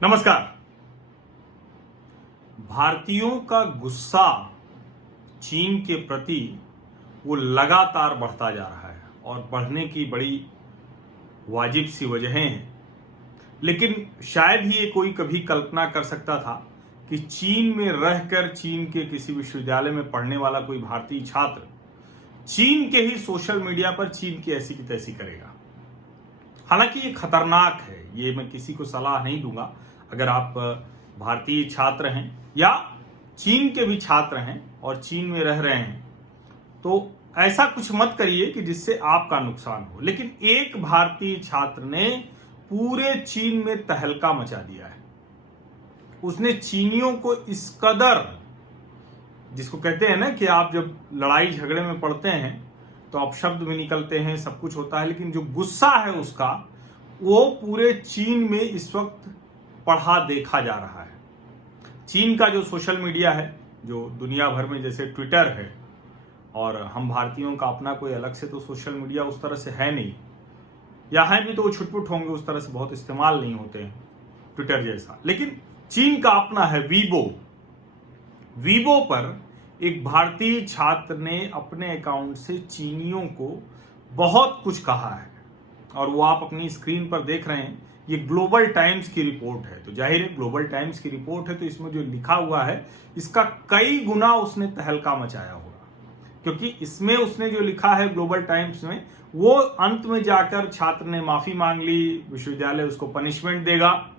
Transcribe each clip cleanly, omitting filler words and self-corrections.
नमस्कार। भारतीयों का गुस्सा चीन के प्रति वो लगातार बढ़ता जा रहा है और बढ़ने की बड़ी वाजिब सी वजहें हैं। लेकिन शायद ही ये कोई कभी कल्पना कर सकता था कि चीन में रहकर चीन के किसी विश्वविद्यालय में पढ़ने वाला कोई भारतीय छात्र चीन के ही सोशल मीडिया पर चीन की ऐसी की तैसी करेगा। हालांकि ये खतरनाक है, ये मैं किसी को सलाह नहीं दूंगा। अगर आप भारतीय छात्र हैं या चीन के भी छात्र हैं और चीन में रह रहे हैं तो ऐसा कुछ मत करिए कि जिससे आपका नुकसान हो। लेकिन एक भारतीय छात्र ने पूरे चीन में तहलका मचा दिया है। उसने चीनियों को इस कदर, जिसको कहते हैं ना कि आप जब लड़ाई झगड़े में पड़ते हैं तो आप शब्द भी निकलते हैं, सब कुछ होता है, लेकिन जो गुस्सा है उसका वो पूरे चीन में इस वक्त पढ़ा देखा जा रहा है। चीन का जो सोशल मीडिया है, जो दुनिया भर में जैसे ट्विटर है, और हम भारतीयों का अपना कोई अलग से तो सोशल मीडिया उस तरह से है नहीं, या है भी तो वो छुटपुट होंगे, उस तरह से बहुत इस्तेमाल नहीं होते हैं ट्विटर जैसा। लेकिन चीन का अपना है वीबो। वीबो पर एक भारतीय छात्र ने अपने अकाउंट से चीनियों को बहुत कुछ कहा है और वो आप अपनी स्क्रीन पर देख रहे हैं। ये ग्लोबल टाइम्स की रिपोर्ट है, तो जाहिर है ग्लोबल टाइम्स की रिपोर्ट है तो इसमें जो लिखा हुआ है इसका कई गुना उसने तहलका मचाया होगा, क्योंकि इसमें उसने जो लिखा है ग्लोबल टाइम्स में, वो अंत में जाकर छात्र ने माफी मांग ली, विश्वविद्यालय उसको पनिशमेंट देगा।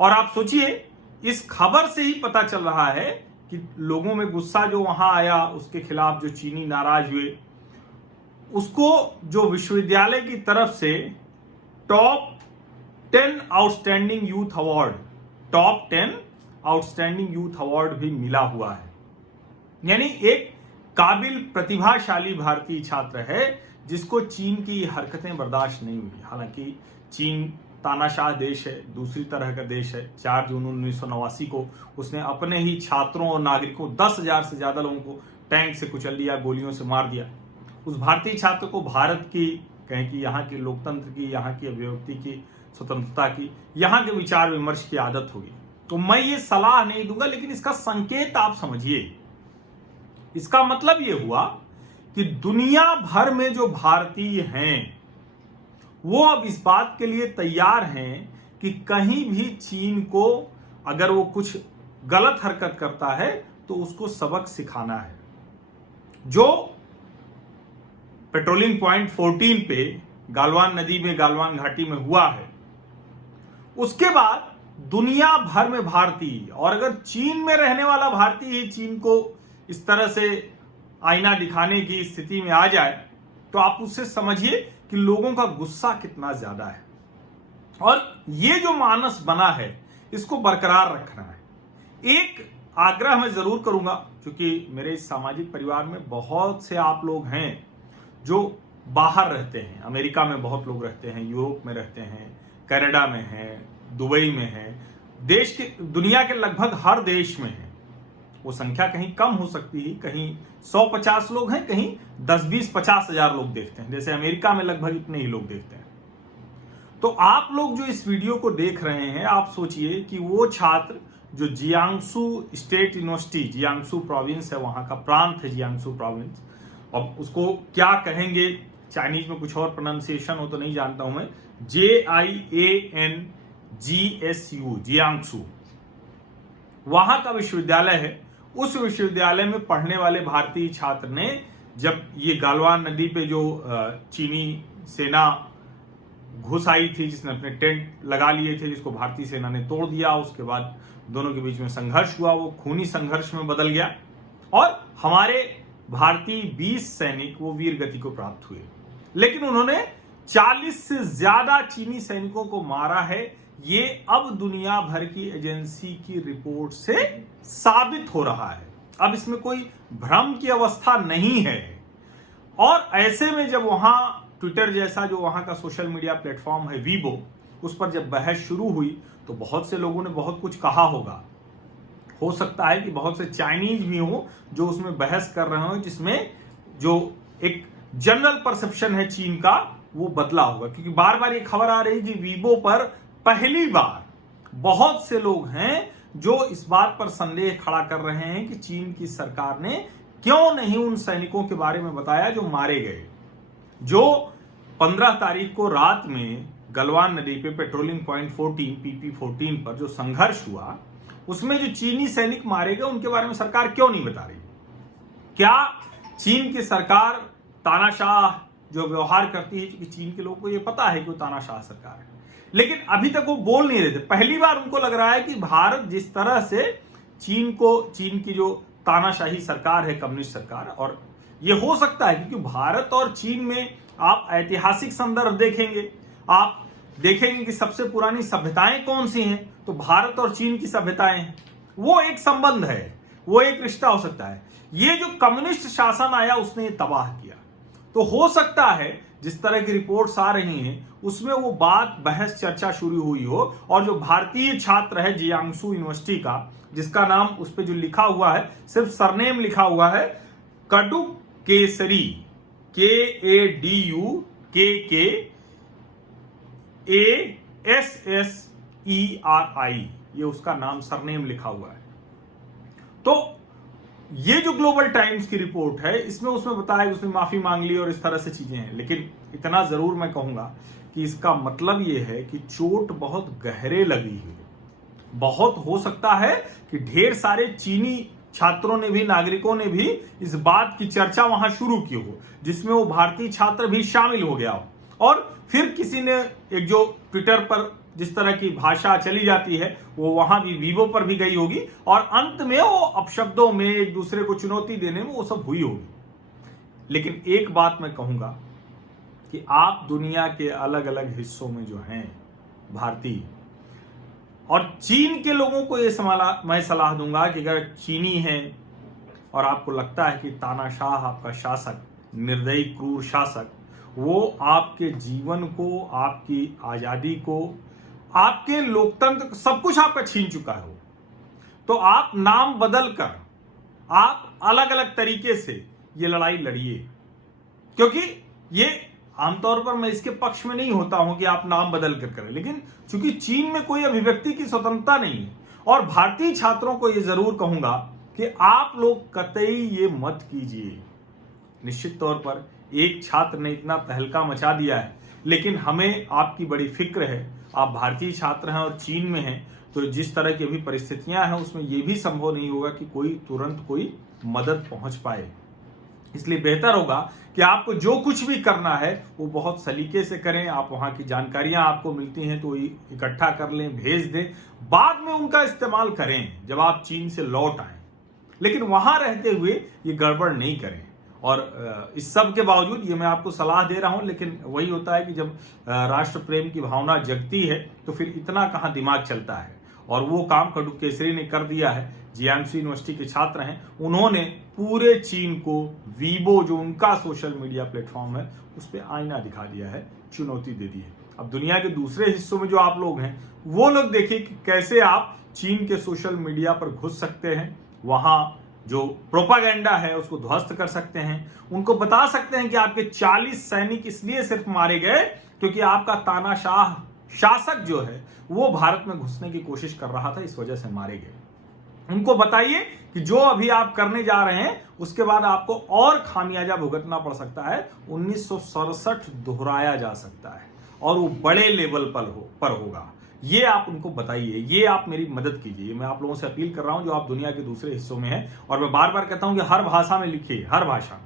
और आप सोचिए, इस खबर से ही पता चल रहा है कि लोगों में गुस्सा जो वहां आया उसके खिलाफ, जो चीनी नाराज हुए, उसको जो विश्वविद्यालय की तरफ से top 10 outstanding youth award, top 10 outstanding youth award भी मिला हुआ है। यानी एक काबिल प्रतिभाशाली भारतीय छात्र है जिसको चीन की हरकतें बर्दाश्त नहीं हुई। हालांकि चीन तानाशाह देश है, दूसरी तरह का देश है। 4 जून 1989 को उसने अपने ही छात्रों और नागरिकों 10,000 से ज्यादा लोगों को टैंक से कुचल दिया, गोलियों से मार दिया। उस भारतीय छात्र को भारत की, कहें कि यहाँ के लोकतंत्र की, यहाँ की अभिव्यक्ति की, स्वतंत्रता की, यहाँ के विचार विमर्श की आदत होगी। तो मैं ये सलाह नहीं दूंगा, लेकिन इसका संकेत आप समझिए। इसका मतलब ये हुआ कि दुनिया भर में जो भारतीय हैं वो अब इस बात के लिए तैयार हैं कि कहीं भी चीन को अगर वो कुछ गलत हरकत करता है तो उसको सबक सिखाना है। जो पेट्रोलिंग पॉइंट 14 पे गालवान नदी में, गालवान घाटी में हुआ है, उसके बाद दुनिया भर में भारतीय, और अगर चीन में रहने वाला भारतीय ही चीन को इस तरह से आईना दिखाने की स्थिति में आ जाए तो आप उससे समझिए कि लोगों का गुस्सा कितना ज्यादा है। और ये जो मानस बना है इसको बरकरार रखना है। एक आग्रह मैं जरूर करूंगा, क्योंकि मेरे इस सामाजिक परिवार में बहुत से आप लोग हैं जो बाहर रहते हैं। अमेरिका में बहुत लोग रहते हैं, यूरोप में रहते हैं, कनाडा में हैं, दुबई में हैं, देश के, दुनिया के लगभग हर देश में है। वो संख्या कहीं कम हो सकती है, कहीं 150 लोग हैं, कहीं 10, 20, 50 हजार लोग देखते हैं। जैसे अमेरिका में लगभग इतने ही लोग देखते हैं। तो आप लोग जो इस वीडियो को देख रहे हैं, आप सोचिए कि वो छात्र जो Jiangsu state university, Jiangsu province है, वहां का प्रांत है जियांगसू प्रोविंस, अब उसको क्या कहेंगे, चाइनीज में कुछ और प्रोनाउंसिएशन हो तो नहीं जानता हूं मैं, JIANGSU, जियांगसू, वहां का विश्वविद्यालय है। उस विश्वविद्यालय में पढ़ने वाले भारतीय छात्र ने, जब ये गालवान नदी पे जो चीनी सेना घुस आई थी, जिसने अपने टेंट लगा लिए थे, जिसको भारतीय सेना ने तोड़ दिया, उसके बाद दोनों के बीच में संघर्ष हुआ, वो खूनी संघर्ष में बदल गया और हमारे भारतीय 20 सैनिक वो वीर गति को प्राप्त हुए। लेकिन उन्होंने 40 से ज्यादा चीनी सैनिकों को मारा है। ये अब दुनिया भर की एजेंसी की रिपोर्ट से साबित हो रहा है। अब इसमें कोई भ्रम की अवस्था नहीं है। और ऐसे में जब वहां ट्विटर जैसा जो वहां का सोशल मीडिया प्लेटफॉर्म है वीबो, उस पर जब बहस शुरू हुई तो बहुत से लोगों ने बहुत कुछ कहा होगा। हो सकता है कि बहुत से चाइनीज भी हो जो उसमें बहस कर रहे हो, जिसमें जो एक जनरल परसेप्शन है चीन का वो बदला होगा। क्योंकि बार बार ये खबर आ रही कि वीबो पर पहली बार बहुत से लोग हैं जो इस बात पर संदेह खड़ा कर रहे हैं कि चीन की सरकार ने क्यों नहीं उन सैनिकों के बारे में बताया जो मारे गए, जो 15 तारीख को रात में गलवान नदी पे पेट्रोलिंग पॉइंट 14 PP14 पर जो संघर्ष हुआ, उसमें जो चीनी सैनिक मारे गए उनके बारे में सरकार क्यों नहीं बता रही। क्या चीन की सरकार तानाशाह जो व्यवहार करती है, क्योंकि चीन के लोगों को यह पता है कि वो तानाशाह सरकार है, लेकिन अभी तक वो बोल नहीं रहे थे। पहली बार उनको लग रहा है कि भारत जिस तरह से चीन की जो तानाशाही सरकार है, कम्युनिस्ट सरकार, और ये हो सकता है क्योंकि भारत और चीन में आप ऐतिहासिक संदर्भ देखेंगे, आप देखेंगे कि सबसे पुरानी सभ्यताएं कौन सी हैं, तो भारत और चीन की सभ्यताएं हैं। वो एक संबंध है, वो एक रिश्ता हो सकता है। ये जो कम्युनिस्ट शासन आया उसने ये तबाह किया। तो हो सकता है जिस तरह की रिपोर्ट्स आ रही हैं उसमें वो बात, बहस, चर्चा शुरू हुई हो, और जो भारतीय छात्र है जियांगसू यूनिवर्सिटी का, जिसका नाम उस पर जो लिखा हुआ है, सिर्फ सरनेम लिखा हुआ है, कडु केसरी, KADUKKASSERI, ये उसका नाम, सरनेम लिखा हुआ है। तो ये जो ग्लोबल टाइम्स की रिपोर्ट है, इसमें उसमें बताया, उसने माफी मांग ली और इस तरह से चीजें हैं, लेकिन इतना जरूर मैं कहूंगा कि इसका मतलब ये है कि चोट बहुत गहरे लगी है। बहुत हो सकता है कि ढेर सारे चीनी छात्रों ने भी, नागरिकों ने भी इस बात की चर्चा वहां शुरू की हो, जिसमें वो भारतीय छात्र भी शामिल हो गया हो, और फिर किसी ने, एक जो ट्विटर पर जिस तरह की भाषा चली जाती है वो वहां भी, वीवो पर भी गई होगी, और अंत में वो अपशब्दों में एक दूसरे को चुनौती देने में वो सब हुई होगी। लेकिन एक बात मैं कहूंगा कि आप दुनिया के अलग अलग हिस्सों में जो हैं भारतीय और चीन के लोगों को ये मैं सलाह दूंगा कि अगर चीनी हैं और आपको लगता है कि तानाशाह आपका शासक, निर्दयी क्रूर शासक, वो आपके जीवन को, आपकी आजादी को, आपके लोकतंत्र, सब कुछ आपका छीन चुका हो, तो आप नाम बदल कर, आप अलग अलग तरीके से ये लड़ाई लड़िए। क्योंकि ये आमतौर पर मैं इसके पक्ष में नहीं होता हूं कि आप नाम बदल कर करें, लेकिन चूंकि चीन में कोई अभिव्यक्ति की स्वतंत्रता नहीं है, और भारतीय छात्रों को यह जरूर कहूंगा कि आप लोग कतई ये मत कीजिए। निश्चित तौर पर एक छात्र ने इतना तहलका मचा दिया है, लेकिन हमें आपकी बड़ी फिक्र है। आप भारतीय छात्र हैं और चीन में हैं, तो जिस तरह की अभी परिस्थितियां हैं उसमें यह भी संभव नहीं होगा कि कोई तुरंत कोई मदद पहुंच पाए। इसलिए बेहतर होगा कि आपको जो कुछ भी करना है वो बहुत सलीके से करें। आप वहां की जानकारियां आपको मिलती हैं तो इकट्ठा कर लें, भेज दें, बाद में उनका इस्तेमाल करें जब आप चीन से लौट आए, लेकिन वहां रहते हुए ये गड़बड़ नहीं करें। और इस सब के बावजूद ये मैं आपको सलाह दे रहा हूं, लेकिन वही होता है कि जब राष्ट्र प्रेम की भावना जगती है तो फिर इतना कहां दिमाग चलता है, और वो काम कडु केसरी ने कर दिया है। जियांगसू यूनिवर्सिटी के छात्र हैं, उन्होंने पूरे चीन को वीबो, जो उनका सोशल मीडिया प्लेटफॉर्म है, उस पर आईना दिखा दिया है, चुनौती दे दी है। अब दुनिया के दूसरे हिस्सों में जो आप लोग हैं वो लोग देखिए कि कैसे आप चीन के सोशल मीडिया पर घुस सकते हैं, वहां जो प्रोपागेंडा है उसको ध्वस्त कर सकते हैं, उनको बता सकते हैं कि आपके 40 सैनिक इसलिए सिर्फ मारे गए क्योंकि आपका तानाशाह शासक जो है वो भारत में घुसने की कोशिश कर रहा था, इस वजह से मारे गए। उनको बताइए कि जो अभी आप करने जा रहे हैं उसके बाद आपको और खामियाजा भुगतना पड़ सकता है। 1967 दोहराया जा सकता है और वो बड़े लेवल पर होगा। ये आप उनको बताइए, ये आप मेरी मदद कीजिए। मैं आप लोगों से अपील कर रहा हूं जो आप दुनिया के दूसरे हिस्सों में हैं, और मैं बार बार कहता हूं कि हर भाषा में लिखिए, हर भाषा,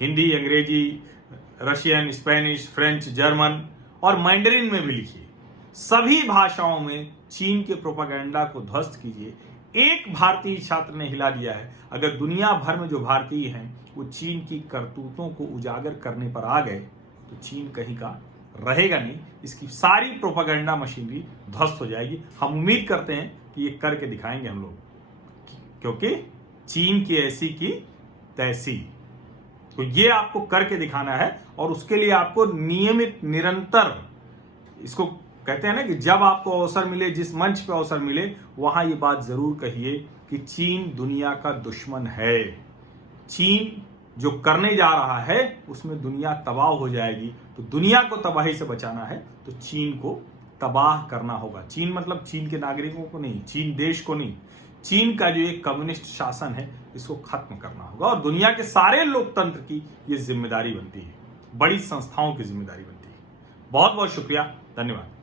हिंदी, अंग्रेजी, रशियन, स्पेनिश, फ्रेंच, जर्मन और मैंडरिन में भी लिखिए। सभी भाषाओं में चीन के प्रोपागेंडा को ध्वस्त कीजिए। एक भारतीय छात्र ने हिला दिया है। अगर दुनिया भर में जो भारतीय हैं वो चीन की करतूतों को उजागर करने पर आ गए तो चीन कहीं का रहेगा नहीं, इसकी सारी प्रोपागेंडा मशीनरी ध्वस्त हो जाएगी। हम उम्मीद करते हैं कि ये करके दिखाएंगे हम लोग, क्योंकि चीन की ऐसी की तैसी। तो ये आपको करके दिखाना है, और उसके लिए आपको नियमित, निरंतर, इसको कहते हैं ना कि जब आपको अवसर मिले, जिस मंच पे अवसर मिले, वहां ये बात जरूर कहिए कि चीन दुनिया का दुश्मन है। चीन जो करने जा रहा है उसमें दुनिया तबाह हो जाएगी। तो दुनिया को तबाही से बचाना है तो चीन को तबाह करना होगा। चीन मतलब चीन के नागरिकों को नहीं, चीन देश को नहीं, चीन का जो एक कम्युनिस्ट शासन है इसको खत्म करना होगा। और दुनिया के सारे लोकतंत्र की ये जिम्मेदारी बनती है, बड़ी संस्थाओं की जिम्मेदारी बनती है। बहुत बहुत शुक्रिया, धन्यवाद।